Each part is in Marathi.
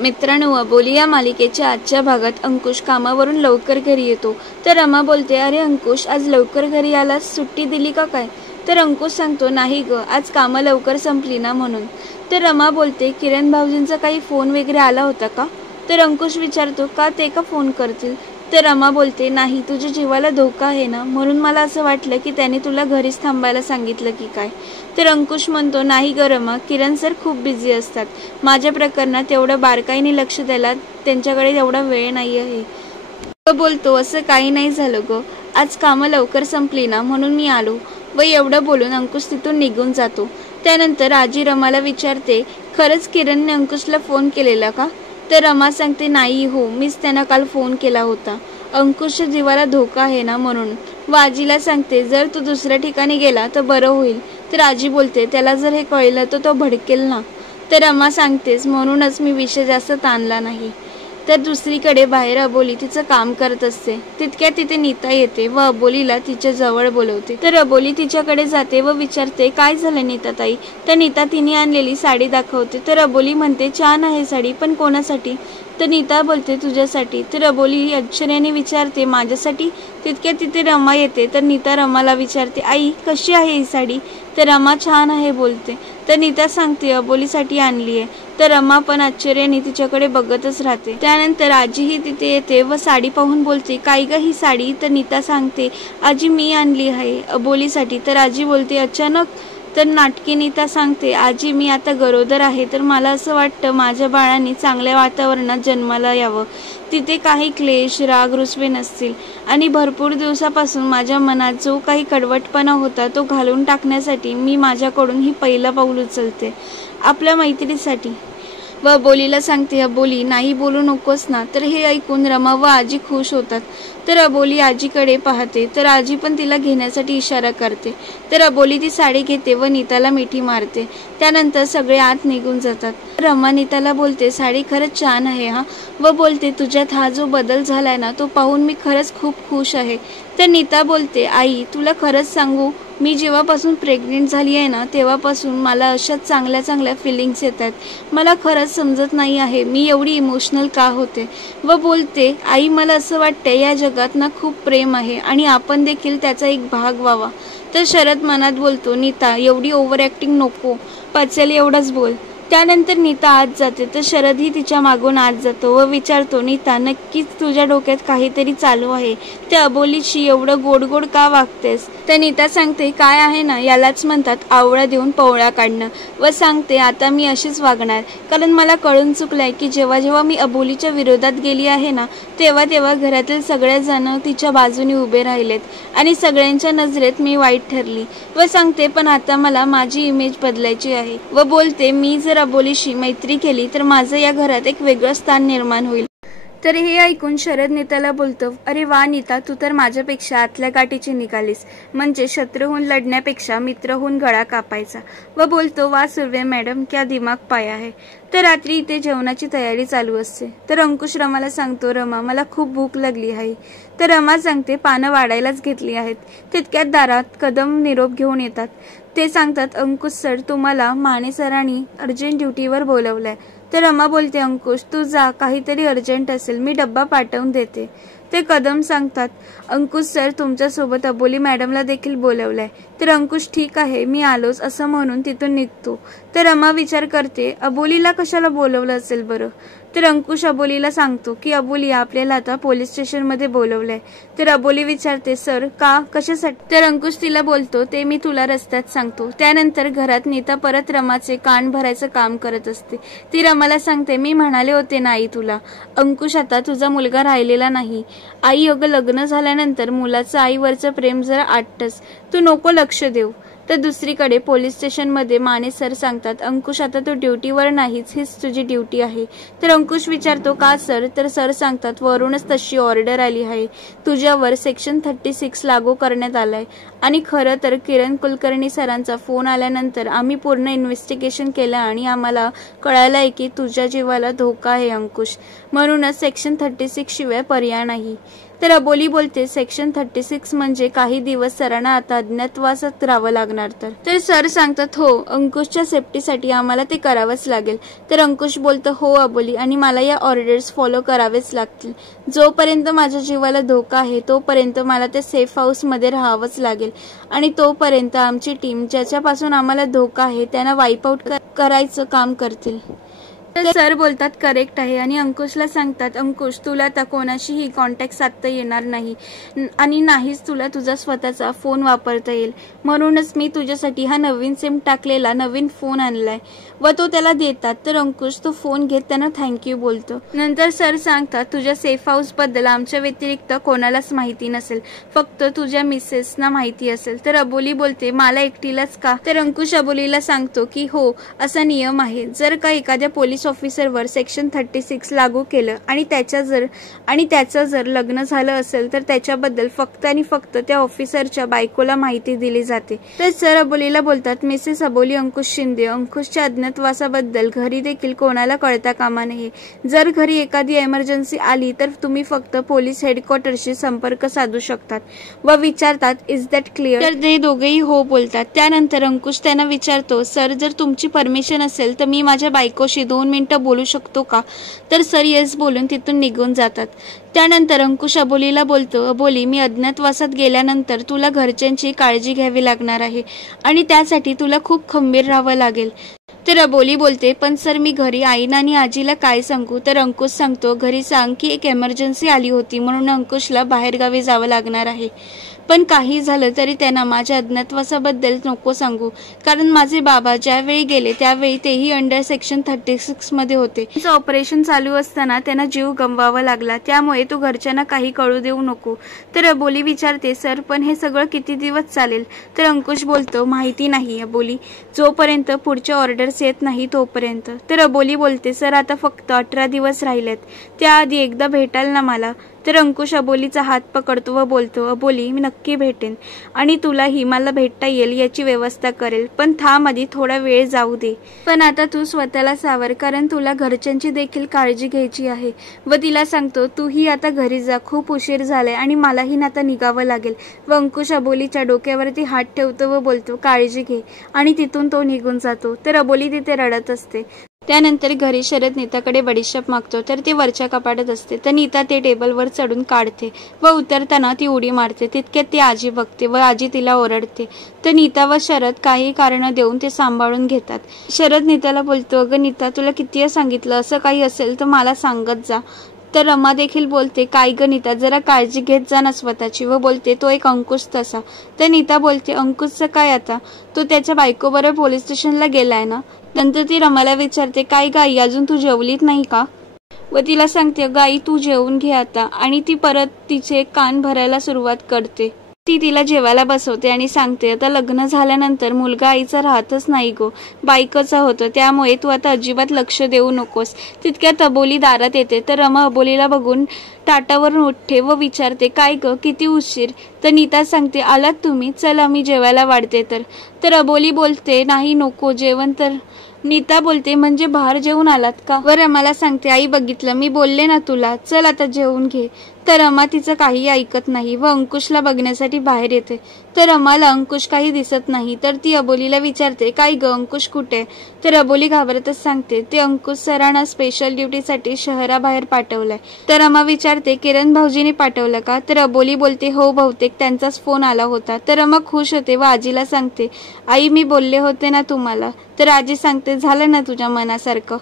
मित्रांनो, अबोली या मालिकेच्या आजच्या भागात अंकुश कामावरून लवकर घरी येतो. तर रमा बोलते, अरे अंकुश, आज लवकर घरी आलास, सुट्टी दिली का काय? तर अंकुश सांगतो, नाही ग, आज कामं लवकर संपली ना म्हणून. तर रमा बोलते, किरण भाऊजींचा काही फोन वगैरे आला होता का? तर अंकुश विचारतो, का ते का फोन करतील? तर रमा बोलते, नाही, तुझ्या जीवाला धोका आहे ना, म्हणून मला असं वाटलं की त्यांनी तुला घरीच थांबायला सांगितलं की काय. तर अंकुश म्हणतो, नाही ग रमा, किरण सर खूप बिझी असतात. माझ्या प्रकरणात एवढं बारकाईने लक्ष द्यायला त्यांच्याकडे एवढा वेळ नाही आहे. तो बोलतो, असं काही नाही झालं ग, आज कामं लवकर संपली ना म्हणून मी आलो. व एवढं बोलून अंकुश तिथून निघून जातो. त्यानंतर आजी रमाला विचारते, खरंच किरणने अंकुशला फोन केलेला का? तर रमा सांगते, नाही हो, मीच त्यांना काल फोन केला होता. अंकुशच्या जीवाला धोका आहे ना म्हणून. व आजीला सांगते, जर तू दुसऱ्या ठिकाणी गेला तर बरं होईल. तर आजी बोलते, त्याला जर हे कळलं तर तो भडकेल ना. तर रमा सांगतेस, म्हणूनच मी विषय जास्त ताणला नाही. तर दुसरीकडे बाहेर अबोली तिचं काम करत असते. तितक्यात तिथे नीता येते व अबोलीला तिच्या जवळ बोलवते. तर अबोली तिच्याकडे जाते व विचारते, काय झालं नीता ताई? तर नीता तिने आणलेली साडी दाखवते. तर अबोली म्हणते, छान आहे साडी, पण कोणासाठी? तर नीता बोलते, तुझ्यासाठी. तर अबोली आश्चर्याने विचारते, माझ्यासाठी? तितक्यात तिथे रमा येते. तर नीता रमाला विचारते, आई, कशी आहे ही साडी? तर रमा छान आहे बोलते. तर नीता सांगते, अबोलीसाठी आणली आहे. तर रमा पण आश्चर्याने तिच्याकडे बघतच राहते. त्यानंतर आजीही तिथे येते व साडी पाहून बोलते, काय ग ही साडी? तर नीता सांगते, आजी मी आणली आहे अबोलीसाठी. तर आजी बोलते, अचानक? तर नाटकी नीता सांगते, आजी मी आता गरोदर आहे, तर मला असं वाटतं माझ्या बाळाने चांगल्या वातावरणात जन्माला यावं, तिथे काही क्लेश, राग, रुसवे नसतील, आणि भरपूर दिवसापासून माझ्या मनात जो काही कडवटपणा होता तो घालून टाकण्यासाठी मी माझ्याकडून ही पहिलं पाऊल उचलते, आपल्या मैत्रीसाठी. व अबोलीला सांगते, अबोली नाही बोलू नकोस ना. तर हे ऐकून रमा व आजी खुश होतात. तर अबोली आजीकडे पाहते. तर आजी पण तिला घेण्यासाठी इशारा करते. तर अबोली ती साडी घेते व नीताला मिठी मारते. त्यानंतर सगळे आत निघून जातात. रमा नीताला बोलते, साडी खरंच छान आहे हा. व बोलते, तुझ्यात हा जो बदल झालाय ना तो पाहून मी खरंच खूप खुश आहे. तर नीता बोलते, आई तुला खरंच सांगू, मी जेव्हापासून प्रेग्नेंट झाली आहे ना तेव्हापासून मला अशाच चांगल्या चांगल्या फिलिंग्स येत आहेत. मला खरंच समजत नाही आहे मी एवढी इमोशनल का होते. व बोलते, आई मला असं वाटतं या जगात ना खूप प्रेम आहे आणि आपण देखील त्याचा एक भाग व्हावा. तर शरद मनात बोलतो, नीता एवढी ओव्हर ॲक्टिंग नको, पचेल एवढंच बोल. त्यानंतर नीता आत जाते. तर शरदही तिच्या मागून आत जातो व विचारतो, नीता नक्कीच तुझ्या डोक्यात काहीतरी चालू आहे, त्या अबोलीशी एवढं गोड गोड का वागतेस? तर नीता सांगते, काय आहे ना, यालाच म्हणतात आवळा देऊन पवळा काढणं. व सांगते, आता मी अशीच वागणार, कारण मला कळून चुकलंय की जेव्हा जेव्हा मी अबोलीच्या विरोधात गेली आहे ना तेव्हा तेव्हा घरातील सगळेजण तिच्या बाजूने उभे राहिलेत आणि सगळ्यांच्या नजरेत मी वाईट ठरली. व सांगते, पण आता मला माझी इमेज बदलायची आहे. व बोलते, मी जर अबोलीशी मैत्री केली तर माझं या घरात एक वेगळं स्थान निर्माण होईल. तर हे ऐकून शरद नीताला बोलतो, अरे वा नीता, तू तर माझ्यापेक्षा आतल्या गाठीची निघालीस, म्हणजे शत्रूहून लढण्यापेक्षा मित्रहून गळा कापायचा. व बोलतो, वा सुर्वे मॅडम, क्या दिमाग पाया है. तर रात्री इथे जेवणाची तयारी चालू असते. तर अंकुश रमाला सांगतो, रमा मला खूप भूक लागली आहे. तर रमा सांगते, पानं वाढायलाच घेतली आहेत. तितक्यात दारात कदम निरोप घेऊन येतात. ते सांगतात, अंकुश सर, तुम्हाला माने सरांनी अर्जंट ड्युटीवर बोलवलंय. तर रमा बोलते, अंकुश तू जा, काहीतरी अर्जंट असेल, मी डब्बा पाठवून देते. ते कदम सांगतात, अंकुश सर, तुमच्यासोबत अबोली मॅडमला देखील बोलवलंय. तर अंकुश ठीक आहे, मी आलोच असं म्हणून तिथून निघतो. तर रमा विचार करते, अबोलीला कशाला बोलवलं असेल बरं. तर अंकुश अबोलीला सांगतो की अबोली, आपल्याला आता पोलीस स्टेशनमध्ये बोलवलंय. तर अबोली विचारते, सर का, कशासाठी? तर अंकुश तिला बोलतो, ते मी तुला रस्त्यात सांगतो. त्यानंतर घरात नीता परत रमाचे कान भरायचं काम करत असते. ती रमाला सांगते, मी म्हणाले होते ना आई तुला, अंकुश आता तुझा मुलगा राहिलेला नाही. आई अगं, लग्न झाल्यानंतर मुलाचं आईवरचं प्रेम जरा आटतंच, तू नको लक्ष देऊ. तर दुसरीकडे पोलीस स्टेशनमध्ये माने सर सांगतात, अंकुश आता तू ड्युटीवर नाहीच, हीच तुझी ड्युटी आहे. तर अंकुश विचारतो, का सर? तर सर सांगतात, वरूनच तशी ऑर्डर आली आहे, तुझ्यावर सेक्शन 36 लागू करण्यात आलाय. आणि खरं तर किरण कुलकर्णी सरांचा फोन आल्यानंतर आम्ही पूर्ण इन्व्हेस्टिगेशन केलं आणि आम्हाला कळालंय की तुझ्या जीवाला धोका आहे अंकुश, म्हणूनच सेक्शन 36 शिवाय पर्याय नाही. तर अबोली बोलते सेक्शन 36 म्हणजे काही दिवस सरांना आता अज्ञातवासात राहावं लागणार. तर सर सांगतात हो, अंकुशच्या सेफ्टीसाठी आम्हाला ते करावंच लागेल. तर अंकुश बोलतं हो अबोली, आणि मला या ऑर्डर्स फॉलो करावेच लागतील. जोपर्यंत माझ्या जीवाला धोका आहे तोपर्यंत मला त्या सेफ हाऊस मध्ये राहावंच लागेल, आणि तोपर्यंत आमची टीम ज्याच्यापासून आम्हाला धोका आहे त्यांना वाईप आउट करायचं काम करतील. तर सर बोलतात करेक्ट आहे, आणि अंकुशला सांगतात अंकुश तुला आता कोणाशीही कॉन्टॅक्ट साधता येणार नाही, आणि नाहीच तुला तुझा स्वतःचा फोन वापरता येईल. म्हणूनच मी तुझ्यासाठी हा नवीन सिम टाकलेला नवीन फोन आणलाय व तो त्याला देतात. तर अंकुश तो फोन घेत त्यांना थँक्यू बोलतो. नंतर सर सांगतात तुझ्या सेफ हाऊस बद्दल आमच्या व्यतिरिक्त कोणालाच माहिती नसेल, फक्त तुझ्या मिसेसना माहिती असेल. तर अबोली बोलते मला एकटीलाच का? तर अंकुश अबोलीला सांगतो की हो, असा नियम आहे. जर का एखाद्या पोलीस ऑफिसरवर सेक्शन 36 लागू केलं आणि त्याचं जर लग्न झालं असेल तर त्याच्याबद्दल फक्त आणि फक्त त्या ऑफिसरच्या बायकोला माहिती दिली जाते. तर सर अबोलीला बोलतात मिसेस अबोली अंकुश शिंदे, अंकुशच्या अज्ञातवासाबद्दल घरी देखील कोणाला कळता कामा नये. जर घरी एखादी इमर्जन्सी आली तर तुम्ही फक्त पोलीस हेडक्वार्टरशी संपर्क साधू शकतात. व विचारतात इज दॅट क्लिअर? तर ते दोघेही हो बोलतात. त्यानंतर अंकुश त्यांना विचारतो सर जर तुमची परमिशन असेल तर मी माझ्या बायकोशी 2 मिनिटं बोलू शकतो का? तर सर येस बोलून तिथून निघून जातात. त्यानंतर अंकुश अबोलीला बोलतो अबोली मी अज्ञातवासात गेल्यानंतर तुला घरच्यांची काळजी घ्यावी लागणार आहे, आणि त्यासाठी तुला खूप खंबीर राहावं लागेल. तर अबोली बोलते पण सर मी घरी आईना आणि आजीला काय सांगू? तर अंकुश सांगतो घरी सांग की एक इमर्जन्सी आली होती म्हणून अंकुशला बाहेरगावी जावं लागणार आहे. पण काही झालं तरी त्यांना माझ्या अज्ञातवासाबद्दल नको सांगू, कारण माझे बाबा ज्यावेळी गेले त्यावेळी तेही अंडर सेक्शन 36 मध्ये होते. ऑपरेशन चालू असताना त्यांना जीव गमवावा लागला, त्यामुळे तू घरच्यांना काही कळू देऊ नको. तर अबोली विचारते सर पण हे सगळं किती दिवस चालेल? तर अंकुश बोलतो माहिती नाही अबोली, जोपर्यंत पुढच्या ऑर्डर्स येत नाही तोपर्यंत. तर अबोली बोलते सर आता फक्त 18 दिवस राहिलेत, त्याआधी एकदा भेटाल ना मला? तर अंकुश अबोलीचा हात पकडतो व बोलतो अबोली मी नक्की भेटेन, आणि तुलाही मला भेटता येईल याची व्यवस्था करेल, पण थांब आधी थोडा वेळ जाऊ दे. पण आता तू स्वतःला सावर, कारण तुला घरच्यांची देखील काळजी घ्यायची आहे. व तिला सांगतो तूही आता घरी जा, खूप उशीर झालाय आणि मलाही आता निघावं लागेल. व अंकुश अबोलीच्या डोक्यावरती हात ठेवतो व बोलतो काळजी घे, आणि तिथून तो निघून जातो. तर अबोली तिथे रडत असते. त्यानंतर घरी शरद नीताकडे बडीशेप मागतो, तर ती वरच्या कपाटात असते. तर नीता ते टेबलवर चढून काढते व उतरताना ती उडी मारते. तितक्यात ती आजी बघते व आजी तिला ओरडते. तर नीता व शरद काही कारण देऊन ते सांभाळून घेतात. शरद नीताला बोलतो अगं नीता तुला किती सांगितलं, असं काही असेल तर मला सांगत जा. तर रमा देखील बोलते काय ग नीता जरा काळजी घेत जा ना स्वतःची, व बोलते तो एक अंकुश तसा. तर नीता बोलते अंकुशचं काय आता, तो त्याच्या बायकोबरोबर पोलीस स्टेशनला गेलाय ना? नंतर ती रमाला विचारते काय गाई अजून तू जेवलीत नाही का? व तिला सांगते गाई तू जेवून घे आता, आणि ती परत तिचे कान भरायला सुरुवात करते. ती तिला जेवायला बसवते आणि सांगते आता लग्न झाल्यानंतर मुलगा आईचा राहतच नाही गो, बायकोचा होतो, त्यामुळे तू आता अजिबात लक्ष देऊ नकोस. तितक्यात अबोली दारात येते. तर रमा अबोलीला बघून टाटावरून उठते व विचारते काय ग किती उशीर? तर नीता सांगते आलात तुम्ही, चला मी जेवायला वाढते. तर अबोली बोलते नाही नको जेवण. तर नीता बोलते म्हणजे बाहेर जेवून आलात का? व रमाला सांगते आई बघितलं मी बोलले ना तुला, चल आता जेवून घे. तर रमा तिचं काही ऐकत नाही व अंकुशला बघण्यासाठी बाहेर येते. तर रमाला अंकुश काही दिसत नाही. तर ती अबोलीला विचारते काय ग अंकुश कुठे? तर अबोली घाबरतच सांगते ते अंकुश सरांना स्पेशल ड्युटीसाठी शहराबाहेर पाठवलंय. तर रमा विचारते किरण भाऊजीने पाठवलं का? तर अबोली बोलते हो बहुतेक त्यांचाच फोन आला होता. तर रमा खुश होते व आजीला सांगते आई मी बोलले होते ना तुम्हाला. तर आजी सांगते झालं ना तुझ्या मनासारखं?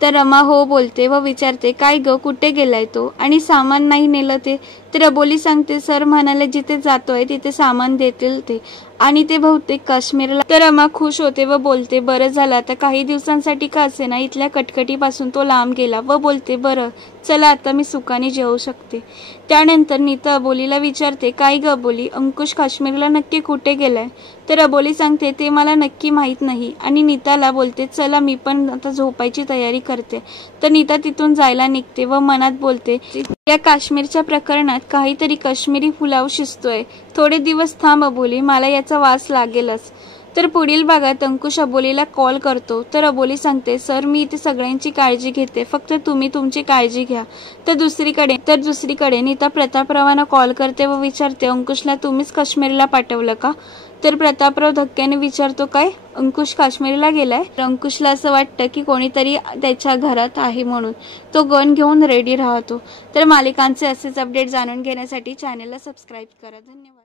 तर रमा हो बोलते व विचारते काय ग कुठे गेलाय तो, आणि सामान नाही नेलं ते? तर अबोली सांगते सर म्हणाले जिथे जातोय तिथे सामान देतील ते, आणि ते बहुतेक काश्मीरला. तर रमा खुश होते व बोलते बरं झालं आता काही दिवसांसाठी का असे ना इथल्या कटकटीपासून तो लांब गेला. व बोलते बरं चला आता मी सुखाने जेवू शकते. त्यानंतर नीता अबोलीला विचारते काय ग अबोली अंकुश काश्मीरला नक्की कुठे गेलाय? तर अबोली सांगते ते मला नक्की माहित नाही, आणि नीताला बोलते चला मी पण आता झोपायची तयारी करते. तर नीता तिथून जायला निघते व मनात बोलते या काश्मीरच्या प्रकरणात काहीतरी काश्मीरी पुलाव शिजतोय, थोडे दिवस थांब अबोली मला याचा वास लागेलच. तर पुढील भागात अंकुश अबोलीला कॉल करतो तर अबोली सांगते, सर मी इथे सगळ्यांची काळजी घेते, फक्त तुम्ही तुमची काळजी घ्या. तर दुसरीकडे नीता प्रतापरावांना कॉल करते व विचारते, अंकुशला तुम्हीच काश्मीरला पाठवलं का? तर प्रतापराव धक्क्याने विचारतो, काय अंकुश काश्मीरला गेलाय? अंकुशला असं वाटतं की कोणीतरी त्याच्या घरात आहे म्हणून तो गन घेऊन रेडी राहतो. तर मालिकांचे असेच अपडेट जाणून घेण्यासाठी चॅनलला सबस्क्राईब करा. धन्यवाद.